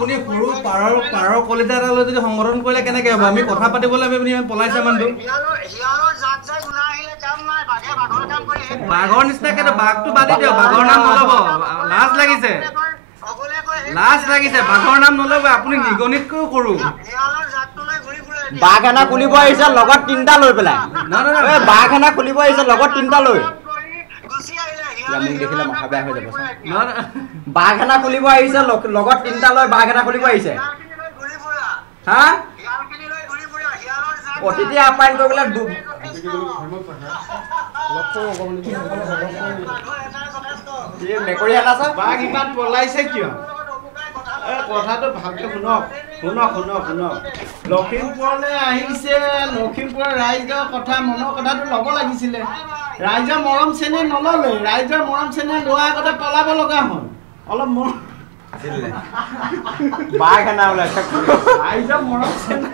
আপুনি সৰু পাৰৰ কলিতা এটা লৈ যদি সংগঠন কৰিলে কেনেকে হ'ব আমি কথা পাতিবলৈ আমি পলাইছে মানুহটো বাঘৰ নিচিনাকে বাঘটো বাদে দিয়ক বাঘৰ নাম নল'ব লাজ লাগিছে বাঘৰ নাম নল'ব আপুনি নিগনিতকৈও সৰু বাঘ এনা খুলিব আহিছে লগত তিনিটা লৈ পেলাই বাঘ এনা খুলিব আহিছে লগত তিনিটা লৈ দেখিলে মাথা বেয়া হৈ যাব বাঘ এনা খুলিব আহিছে লগত তিনিটা লৈ বাঘ এটা খুলিব আহিছে হা অতিথি আপ্যায়ন কৰিবলৈ মেকুৰী এটা আছে বাঘ ইমান পলাইছে কিয় কথাটো ভালকে শুনক লখিমপুৰলৈ আহিছে লখিমপুৰৰ ৰাইজৰ কথা মনৰ কথাটো ল'ব লাগিছিলে ৰাইজৰ মৰম চেনেহ নল'লে ৰাইজৰ মৰম চেনেহ লোৱাৰ আগতে পলাব লগা হ'ল অলপ মৰম বাঘ এনা ওলাইছে ৰাইজৰ মৰম চেনেহ